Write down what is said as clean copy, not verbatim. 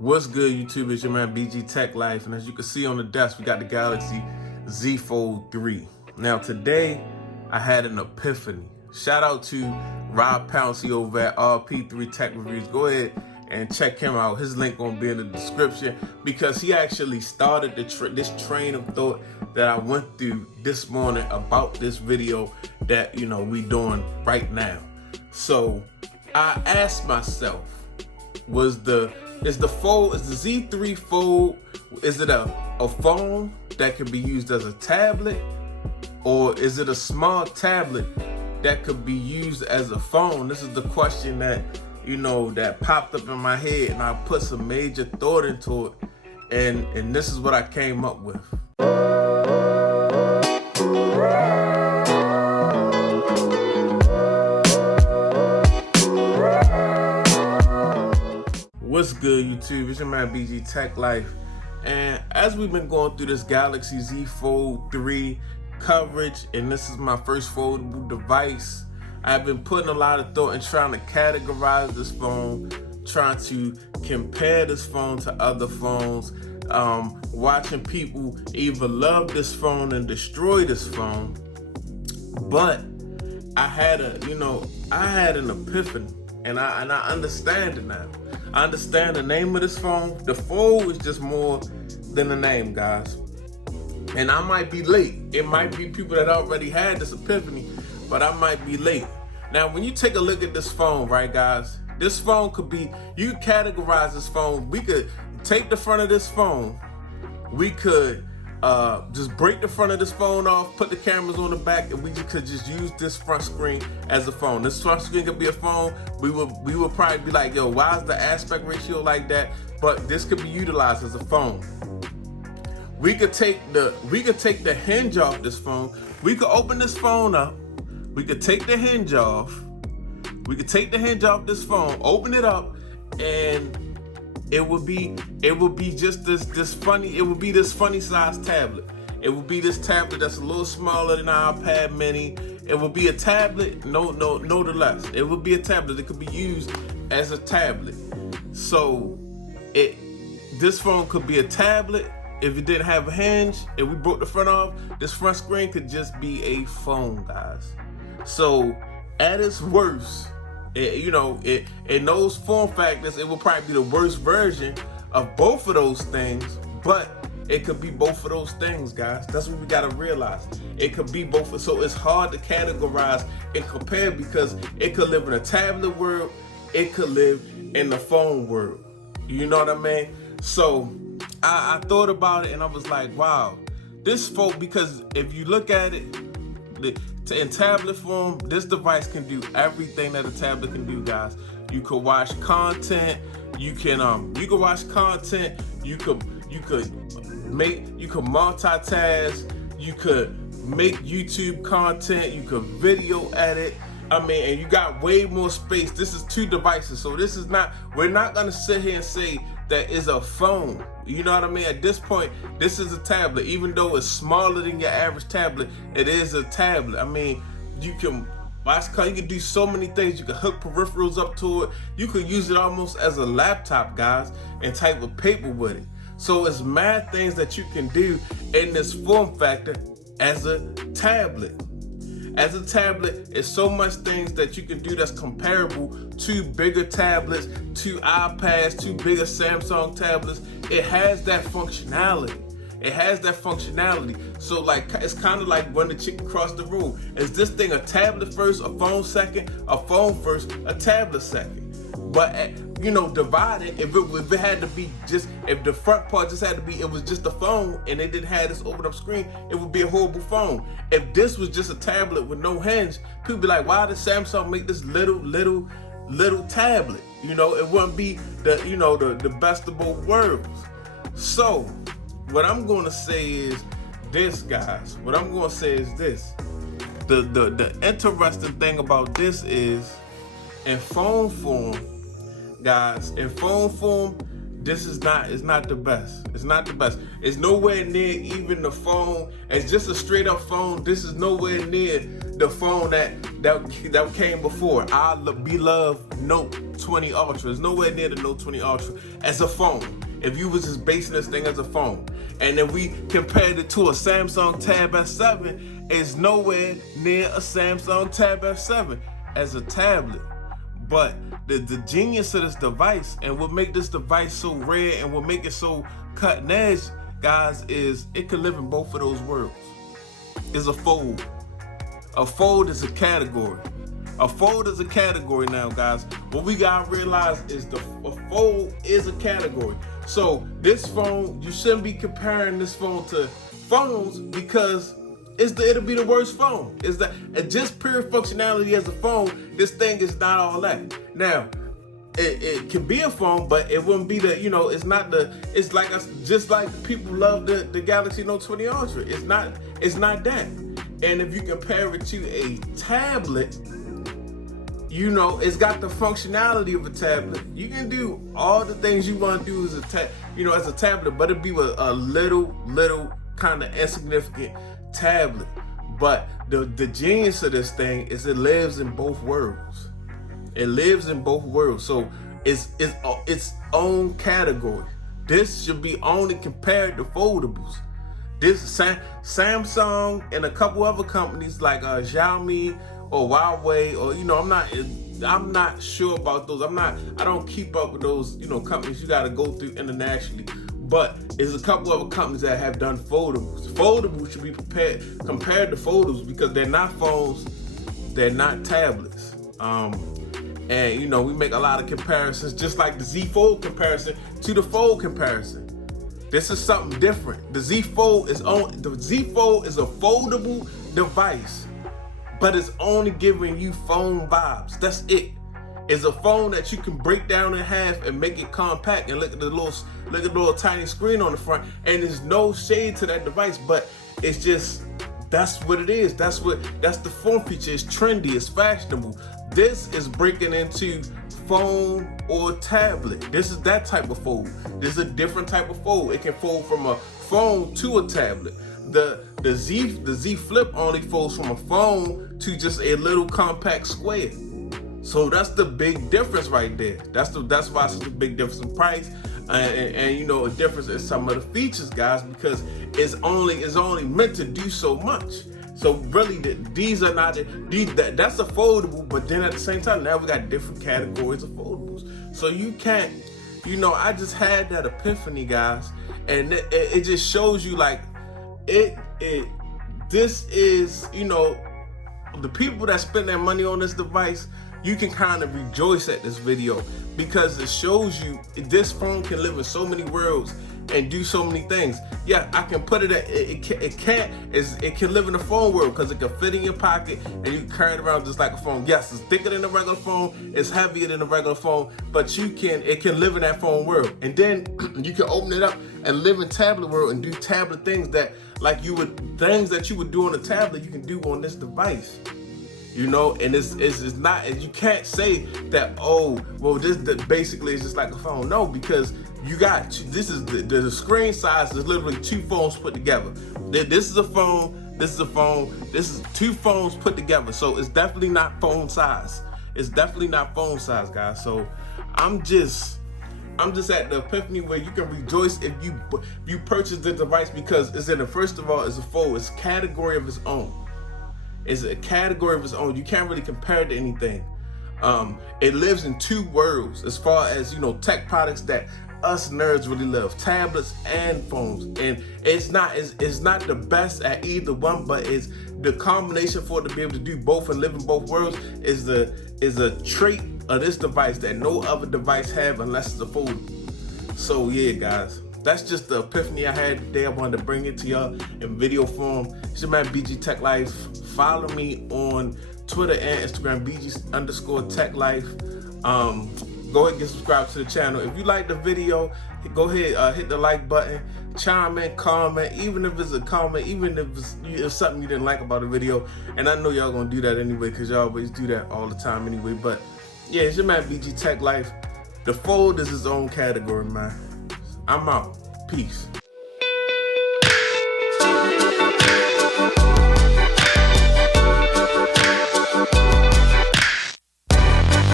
What's good, YouTube? It's your man BG Tech Life, and as you can see on the desk, we got the Galaxy Z Fold 3. Now today, I had an epiphany. Shout out to Rob Pouncey over at RP3 Tech Reviews. Go ahead and check him out. His link gonna be in the description because he actually started this train of thought that I went through this morning about this video that we doing right now. So I asked myself, is the Z3 Fold, is it a phone that can be used as a tablet, or is it a small tablet that could be used as a phone? This is the question that that popped up in my head, and I put some major thought into it, and this is what I came up with. What's good, YouTube? It's your man BG Tech Life, and as we've been going through this Galaxy Z Fold 3 coverage, and this is my first foldable device, I've been putting a lot of thought in trying to categorize this phone, trying to compare this phone to other phones, watching people either love this phone and destroy this phone. But I had an epiphany, and I understand it now. I understand the name of this phone. The Fold is just more than a name, guys. And I might be late. It might be people that already had this epiphany, but I might be late. Now, when you take a look at this phone, right, guys, this phone could be, you could categorize this phone. We could take the front of this phone. We could just break the front of this phone off, put the cameras on the back, and we could just use this front screen as a phone. This front screen could be a phone. We would probably be like, yo, why is the aspect ratio like that? But this could be utilized as a phone. We could take the hinge off this phone. We could open this phone up. We could take the hinge off. We could take the hinge off this phone, open it up, and it would be just this funny sized tablet. It would be this tablet that's a little smaller than an iPad mini. It would be a tablet, no less. It would be a tablet that could be used as a tablet. So this phone could be a tablet. If it didn't have a hinge, if we broke the front off, this front screen could just be a phone, guys. So at its worst, in those form factors, it will probably be the worst version of both of those things, but it could be both of those things, guys. That's what we gotta realize. It could be both. So it's hard to categorize and compare because it could live in a tablet world, it could live in the phone world. You know what I mean? So I thought about it and I was like, wow, this phone, because if you look at it, in tablet form, this device can do everything that a tablet can do, guys. You could watch content. You can watch content. You could multitask. You could make YouTube content. You could video edit. And you got way more space. This is two devices, so we're not gonna sit here and say that is a phone. You know what I mean? At this point, this is a tablet. Even though it's smaller than your average tablet, it is a tablet. I mean, you can do so many things. You can hook peripherals up to it. You could use it almost as a laptop, guys, and type of paper with it. So it's mad things that you can do in this form factor as a tablet. As a tablet, it's so much things that you can do that's comparable to bigger tablets, to iPads, to bigger Samsung tablets. It has that functionality. So it's kind of like when the chicken crossed the room. Is this thing a tablet first, a phone second, a phone first, a tablet second? But divided, if it had to be if the front part just had to be, it was just a phone and it didn't have this open up screen, it would be a horrible phone. If this was just a tablet with no hinge, people be like, why did Samsung make this little tablet? It wouldn't be the best of both worlds. So what I'm gonna say is this, guys. What I'm gonna say is this. The interesting thing about this is, in phone form, guys, this is not, it's not the best. It's not the best. It's nowhere near even the phone. It's just a straight up phone. This is nowhere near the phone that came before. Our beloved Note 20 Ultra. It's nowhere near the Note 20 Ultra as a phone. If you was just basing this thing as a phone. And if we compared it to a Samsung Tab S7, it's nowhere near a Samsung Tab S7 as a tablet. But the genius of this device and what make this device so rare and what make it so cutting edge, guys, is it can live in both of those worlds. It's a fold. A fold is a category. A fold is a category now, guys. What we gotta realize is a fold is a category. So this phone, you shouldn't be comparing this phone to phones because it'll be the worst phone. It's that just pure functionality as a phone, this thing is not all that. Now, it can be a phone, but it wouldn't be the, it's not the, it's like just like people love the Galaxy Note 20 Ultra. It's not that. And if you compare it to a tablet, it's got the functionality of a tablet. You can do all the things you want to do as a tablet, but it'd be a little kind of insignificant tablet. But the genius of this thing is it lives in both worlds. It lives in both worlds. So it's its own category. This should be only compared to foldables. This Samsung and a couple other companies like Xiaomi or Huawei, or I'm not sure about those. I don't keep up with those companies you got to go through internationally. But there's a couple other companies that have done foldables. Foldables should be compared to foldables because they're not phones, they're not tablets. And we make a lot of comparisons, just like the Z Fold comparison to the Fold comparison. This is something different. The Z Fold is a foldable device, but it's only giving you phone vibes. That's it. It's a phone that you can break down in half and make it compact and look at the little tiny screen on the front. And there's no shade to that device, but it's just, that's what it is. That's the form feature. It's trendy, it's fashionable. This is breaking into phone or tablet. This is that type of fold. This is a different type of fold. It can fold from a phone to a tablet. The Z Flip only folds from a phone to just a little compact square. So that's the big difference right there. That's why it's such a big difference in price, and a difference in some of the features, guys, because it's only meant to do so much. So really, these are not that's a foldable, but then at the same time, now we got different categories of foldables. So you can't, I just had that epiphany, guys, and it just shows you like this is, the people that spend their money on this device, you can kind of rejoice at this video because it shows you this phone can live in so many worlds and do so many things. Yeah, I can put it at, it can live in the phone world because it can fit in your pocket and you can carry it around just like a phone. Yes, it's thicker than a regular phone, it's heavier than a regular phone, but it can live in that phone world. And then you can open it up and live in tablet world and do tablet things that things that you would do on a tablet, you can do on this device. And it's not, you can't say that, this basically is just like a phone. No, because this is the screen size is literally two phones put together. This is a phone, this is two phones put together. So it's definitely not phone size. It's definitely not phone size, guys. So I'm just at the epiphany where you can rejoice if you purchase the device because first of all, it's a fold. It's a category of its own. It's a category of its own. You can't really compare it to anything. It lives in two worlds as far as, tech products that us nerds really love, tablets and phones. And it's not the best at either one, but it's the combination for it to be able to do both and live in both worlds is a trait of this device that no other device have unless it's a foldable. So yeah, guys. That's just the epiphany I had today. I wanted to bring it to y'all in video form. It's your man BG Tech Life. Follow me on Twitter and Instagram, BG_Tech Life. Go ahead and get subscribed to the channel. If you like the video, go ahead, hit the like button, chime in, comment, even if it's a comment, even if it's something you didn't like about the video. And I know y'all gonna do that anyway, because y'all always do that all the time anyway. But yeah, it's your man BG Tech Life. The fold is its own category, man. I'm out. Peace.